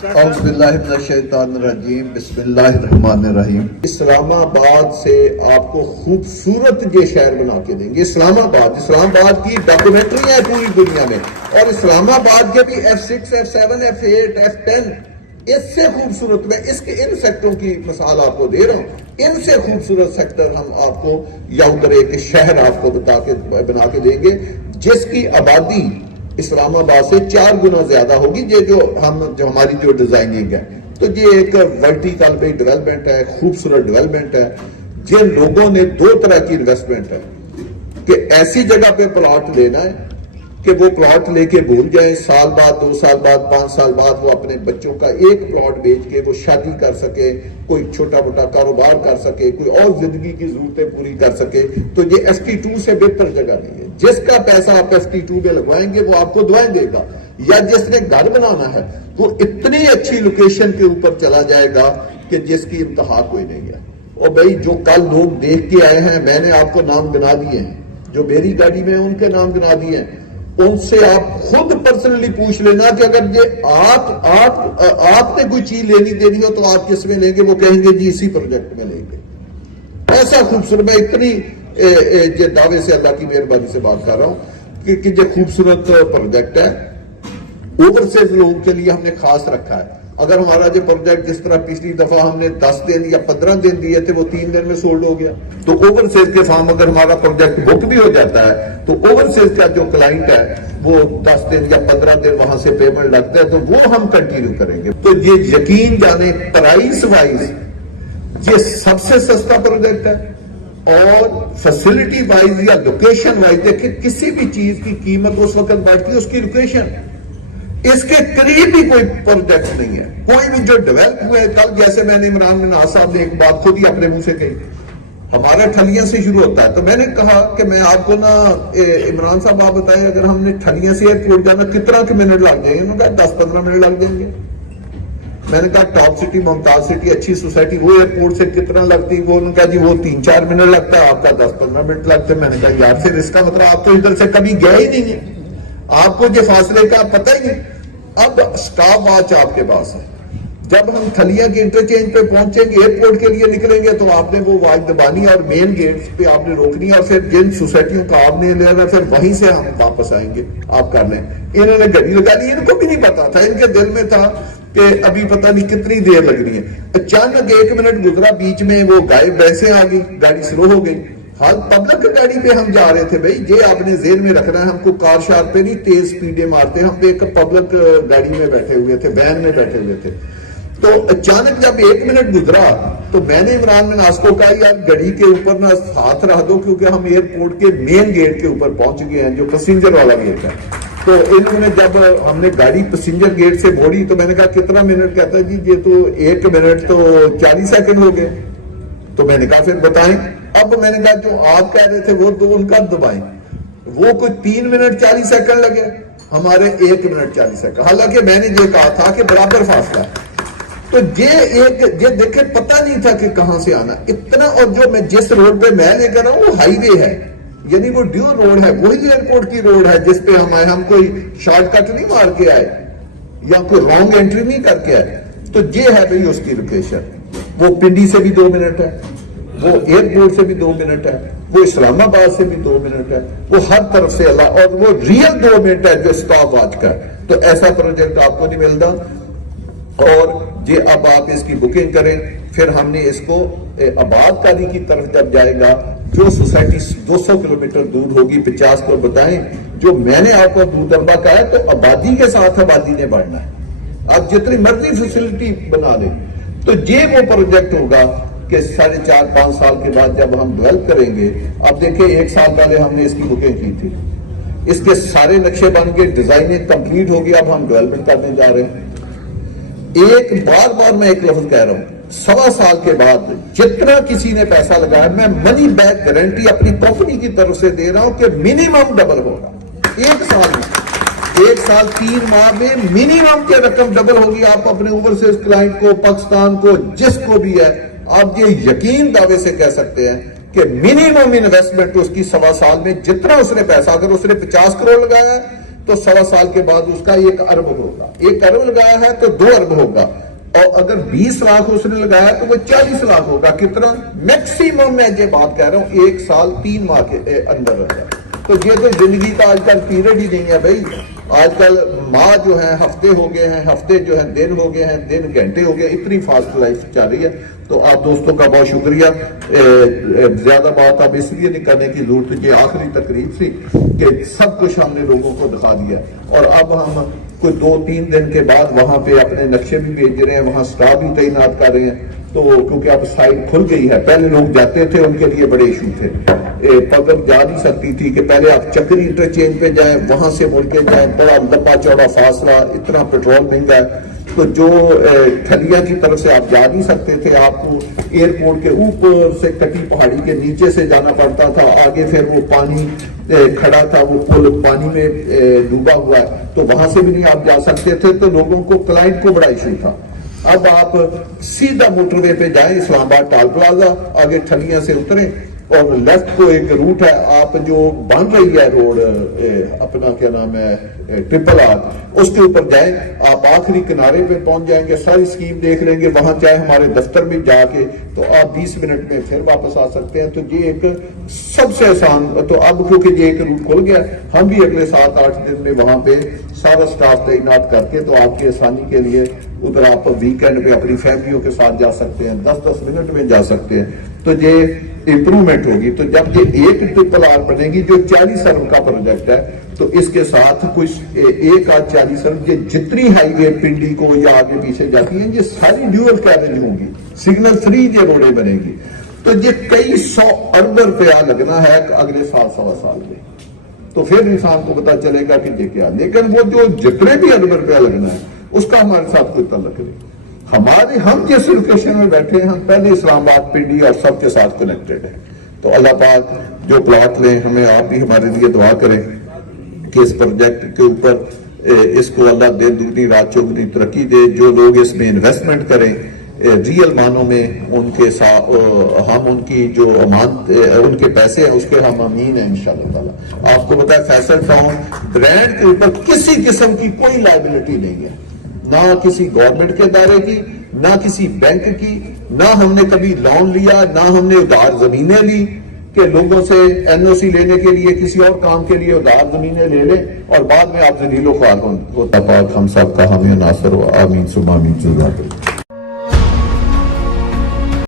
اعوذ باللہ من الشیطان الرجیم بسم اللہ الرحمن الرحیم۔ اسلام آباد سے آپ کو خوبصورت یہ شہر بنا کے دیں گے۔ اسلام آباد کی ڈاکومنٹری ہے پوری دنیا میں، اور اسلام آباد کے بھی F6 F7 F8 F10 اس سے خوبصورت، میں اس کے ان سیکٹروں کی مثال آپ کو دے رہا ہوں، ان سے خوبصورت سیکٹر ہم آپ کو یا ادھر ایک شہر آپ کو بنا کے دیں گے جس کی آبادی اسلام آباد سے 4 گنا زیادہ ہوگی۔ یہ جو ہماری جو ڈیزائننگ ہے، تو یہ ایک ورٹیکل پہ ڈیولپمنٹ ہے، خوبصورت ڈیولپمنٹ ہے۔ جن لوگوں نے 2 طرح کی انویسٹمنٹ ہے کہ ایسی جگہ پہ پلاٹ لینا ہے کہ وہ پلاٹ لے کے بھول جائیں، سال بعد 2 سال بعد 5 سال بعد وہ اپنے بچوں کا ایک پلاٹ بیچ کے وہ شادی کر سکے، کوئی چھوٹا موٹا کاروبار کر سکے، کوئی اور زندگی کی ضرورتیں پوری کر سکے۔ تو یہ FT2 سے بہتر جگہ نہیں ہے۔ جس کا پیسہ آپ FT2 میں لگوائیں گے وہ آپ کو دعائیں دے گا، یا جس نے گھر بنانا ہے وہ اتنی اچھی لوکیشن کے اوپر چلا جائے گا کہ جس کی انتہا کوئی نہیں ہے۔ اور بھائی جو کل لوگ دیکھ کے آئے ہیں، میں نے آپ کو نام گنا دیے ہیں، جو میری گاڑی میں ان کے نام گنا دیے ہیں، ان سے آپ خود پرسنلی پوچھ لینا کہ اگر یہ آپ نے کوئی چیز لینی دینی ہو تو آپ کس میں لیں گے؟ وہ کہیں گے جی اسی پروجیکٹ میں لیں گے۔ ایسا خوبصورت، میں اتنی یہ دعوے سے اللہ کی مہربانی سے بات کر رہا ہوں کہ یہ خوبصورت پروجیکٹ ہے۔ اوورسیز لوگوں کے لیے ہم نے خاص رکھا ہے۔ اگر ہمارا جو پروجیکٹ جس طرح پچھلی دفعہ ہم نے 10 دن یا 15 دن دیے تھے وہ 3 دن میں سولڈ ہو گیا، تو اوورسیز کے فارم اگر ہمارا پروجیکٹ بک بھی ہو جاتا ہے تو اوورسیز کا جو کلائنٹ ہے وہ 10 دن یا 15 دن وہاں سے پیمنٹ لگتا ہے تو وہ ہم کنٹینیو کریں گے۔ تو یہ یقین جانے پرائس وائز یہ سب سے سستا پروجیکٹ ہے، اور فیسلٹی وائز یا لوکیشن وائز دیکھیں کسی بھی چیز کی قیمت اس وقت بڑھتی ہے اس کی لوکیشن، اس کے قریب بھی کوئی پروجیکٹ نہیں ہے کوئی بھی جو ڈیولپ ہوئے۔ کل جیسے میں نے عمران بن ناز صاحب نے ایک بات خود ہی اپنے منہ سے کہی، ہمارا ٹھلیاں سے شروع ہوتا ہے، تو میں نے کہا کہ میں آپ کو نا عمران صاحب آپ بتائیں اگر ہم نے ٹھلیاں سے ایئرپورٹ جانا کتنا منٹ لگ جائیں گے؟ انہوں نے کہا 10-15 منٹ لگ جائیں گے۔ میں نے کہا ٹاپ سٹی ممتاز سٹی اچھی سوسائٹی وہ ایئرپورٹ سے کتنا لگتی؟ وہ انہوں نے کہا جی وہ 3-4 منٹ لگتا ہے، آپ کا 10-15 منٹ لگتے۔ میں نے کہا یار پھر اس کا مطلب آپ تو ادھر سے کبھی گئے ہی نہیں ہیں، آپ کو یہ فاصلے کا پتہ ہی نہیں۔ اب سٹاپ واچ آپ کے پاس ہے، جب ہم تھلیاں کے انٹرچینج پہ پہنچیں گے ایئرپورٹ کے لیے نکلیں گے تو آپ نے وہ واچ دبانی اور مین گیٹ پہ آپ نے روکنی، اور پھر جن سوسائٹیوں کا آپ نے لینا پھر وہیں سے ہم واپس آئیں گے، آپ کر لیں۔ انہوں نے گاڑی لگا لی، ان کو بھی نہیں پتا تھا، ان کے دل میں تھا کہ ابھی پتہ نہیں کتنی دیر لگنی ہے۔ اچانک 1 منٹ گزرا، بیچ میں وہ غائب ویسے آ گئی، گاڑی سلو ہو گئی۔ ہاں پبلک گاڑی پہ ہم جا رہے تھے، بھائی یہ آپ نے ذہن میں رکھنا ہے، ہم کو کار شار پہ نہیں تیز سپیڈیں مارتے، ہم ایک پبلک گاڑی میں بیٹھے ہوئے تھے، وین میں بیٹھے ہوئے تھے۔ تو اچانک جب 1 منٹ گزرا تو میں نے عمران بن ناز کو کہا یار گاڑی کے اوپر نا ہاتھ رکھ دو، کیونکہ ہم ایئرپورٹ کے مین گیٹ کے اوپر پہنچ گئے ہیں جو پیسنجر والا گیٹ ہے۔ تو انہوں نے جب ہم نے گاڑی پیسنجر گیٹ سے موڑی تو میں نے کہا کتنا منٹ؟ کہتا ہے جی یہ تو 1 منٹ تو 40 سیکنڈ ہو گئے۔ تو میں نے کہا پھر بتائیں۔ اب میں نے کہا جو آپ کہہ رہے تھے وہ 2 ان کا دبائیں، وہ کوئی 3 منٹ 40 سیکنڈ لگے، ہمارے 1 منٹ 40 سیکنڈ، حالانکہ میں نے یہ کہا تھا کہ برابر فاصلہ ہے۔ تو یہ دیکھیں پتہ نہیں تھا کہ کہاں سے آنا اتنا، اور جو میں جس روڈ پہ میں لے کر رہا ہوں وہ ہائی وے ہے، یعنی وہ ڈیو روڈ ہے، وہی ایئرپورٹ کی روڈ ہے جس پہ ہم آئے، ہم کوئی شارٹ کٹ نہیں مار کے آئے یا کوئی رانگ انٹری نہیں کر کے آئے۔ تو یہ ہے بھئی اس کی لوکیشن، وہ پنڈی سے بھی 2 منٹ ہے، وہ ایئرپورٹ سے بھی 2 منٹ ہے، وہ اسلام آباد سے بھی 2 منٹ ہے، وہ ہر طرف سے اللہ، اور وہ ریئل 2 منٹ ہے جو سٹاپ واچ کا ہے۔ تو ایسا پروجیکٹ آپ کو نہیں ملتا، اور یہ اب آپ اس کی بکنگ کریں، پھر ہم نے اس کو آباد کاری کی طرف جب جائے گا، جو سوسائٹی 200 کلومیٹر دور ہوگی 50 کو بتائیں، جو میں نے آپ کو دور دربا کہا ہے، تو آبادی کے ساتھ آبادی نے بڑھنا ہے، آپ جتنی مرضی فیسلٹی بنا لیں۔ تو یہ وہ پروجیکٹ ہوگا کہ 4.5-5 سال کے بعد جب ہم ڈیولپ کریں گے۔ اب دیکھیں 1 سال پہلے ہم نے اس کی بکنگ کی تھی، اس کے سارے نقشے بن کے ڈیزائننگ کمپلیٹ ہوگی، اب ہم ڈیولپمنٹ کرنے جا رہے ہیں۔ بار میں ایک لفظ کہہ رہا ہوں، 1.25 سال کے بعد جتنا کسی نے پیسہ لگایا میں منی بیک گارنٹی اپنی کمپنی کی طرف سے دے رہا ہوں کہ منیمم ڈبل ہوگا 1 سال میں، 1 سال 3 ماہ میں منیمم کی رقم ڈبل ہوگی۔ آپ اپنے اوورسیز کلائنٹ کو، پاکستان کو، جس کو بھی ہے، آپ یہ یقین دعوے سے کہہ سکتے ہیں کہ منیمم انویسٹمنٹ اس کی 1.25 سال میں جتنا اس نے پیسہ، اگر اس نے 50 کروڑ لگایا ہے تو 1.25 سال کے بعد اس کا 1 ارب ہوگا. 1 ارب لگایا ہے تو 2 ارب ہوگا, اور اگر 20 لاکھ اس نے لگایا تو وہ 40 لاکھ ہوگا. کتنا میکسیمم میں یہ بات کہہ رہا ہوں 1 سال 3 ماہ کے اندر رہتا ہے. تو یہ تو زندگی کا آج کل پیریڈ ہی نہیں ہے بھائی. آج کل ماہ جو ہیں ہفتے ہو گئے ہیں, ہفتے جو ہیں دن ہو گئے ہیں, دن گھنٹے ہو گئے, اتنی فاسٹ لائف چل رہی ہے. تو آپ دوستوں کا بہت شکریہ. زیادہ بات اب اس لیے نہیں کرنے کی ضرورت, یہ آخری تقریب تھی کہ سب کچھ ہم نے لوگوں کو دکھا دیا, اور اب ہم کوئی 2-3 دن کے بعد وہاں پہ اپنے نقشے بھی بھیج رہے ہیں, وہاں سٹاف بھی تعینات کر رہے ہیں. تو کیونکہ اب سائٹ کھل گئی ہے, پہلے لوگ جاتے تھے ان کے لیے بڑے ایشو تھے, پبلک جا نہیں سکتی تھی کہ پہلے آپ چکری انٹرچینج پہ جائیں, وہاں سے مڑ کے جائیں, بڑا لمبا چوڑا فاصلہ, اتنا پیٹرول مہنگا ہے. تو جو ٹھلیا کی طرف سے آپ جا نہیں سکتے تھے, آپ کو ایئرپورٹ کے اوپر سے کٹی پہاڑی کے نیچے سے جانا پڑتا تھا, آگے پھر وہ پانی کھڑا تھا, وہ پل پانی میں ڈوبا ہوا ہے, تو وہاں سے بھی نہیں آپ جا سکتے تھے. تو لوگوں کو, کلائنٹ کو بڑا ایشو تھا. اب آپ سیدھا موٹر وے پہ جائیں, اسلام آباد ٹال پلازا, آگے ٹھلیاں سے اتریں, اور لیفٹ کو ایک روٹ ہے, آپ جو بن رہی ہے روڈ اپنا کیا نام ہے ٹرپل آر, اس کے اوپر جائیں, آپ آخری کنارے پہ پہنچ جائیں گے, ساری اسکیم دیکھ لیں گے. وہاں چاہے ہمارے دفتر میں جا کے تو آپ 20 منٹ میں پھر واپس آ سکتے ہیں. تو یہ ایک سب سے آسان. تو اب کیونکہ یہ ایک روٹ کھل گیا, ہم بھی اگلے 7-8 دن میں وہاں پہ سارا سٹاف تعینات کر کے, تو آپ کی آسانی کے لیے ادھر آپ ویکینڈ پہ اپنی فیملیوں کے ساتھ جا سکتے ہیں, 10-10 منٹ میں جا سکتے ہیں. تو یہ امپرومنٹ ہوگی. تو جب یہ ایک ٹرپل آر بنے گی جو 40 ارب کا پروجیکٹ ہے, تو اس کے ساتھ کچھ 1-40 ارب, یہ جتنی ہائی وے پنڈی کو یا آگے پیچھے جاتی ہیں, یہ ساری ڈیول کیریج ہوں گی, سگنل فری یہ روڈیں بنے گی. تو یہ کئی 100 ارب روپیہ لگنا ہے اگلے 7-سوا سال میں. تو پھر انسان کو پتا چلے گا کہ یہ کیا. لیکن وہ جو جتنے بھی ارب روپیہ لگنا ہے اس کا ہمارے ساتھ کوئی تعلق نہیں. ہم جس لوکیشن میں بیٹھے ہیں, ہم پہلے اسلام آباد, پنڈی اور سب کے ساتھ کنیکٹڈ ہیں. تو اللہ پاک جو پلاٹ لیں, ہمیں آپ بھی ہمارے لیے دعا کریں کہ اس پروجیکٹ کے اوپر اس کو اللہ دن دگنی رات چوگنی ترقی دے. جو لوگ اس میں انویسٹمنٹ کریں ریئل معنوں میں, ان کے ساتھ ہم ان کی جو امانت ان کے پیسے ہیں اس کے ہم امین ہیں انشاءاللہ تعالی. آپ کو پتا ہے فیصل ٹاؤن برانڈ کے اوپر کسی قسم کی کوئی لائبلٹی نہیں ہے, نہ کسی گورنمنٹ کے ادارے کی, نہ کسی بینک کی, نہ ہم نے کبھی لون لیا, نہ ہم نے ادھار زمینیں لی کہ لوگوں سے NOC لینے کے لیے کسی اور کام کے لیے ادھار زمینیں لے لیں اور بعد میں آپ ذلیل و خوار ہوتا. پاک ہم سب کا ہمیں ناصر و آمین ثم آمین.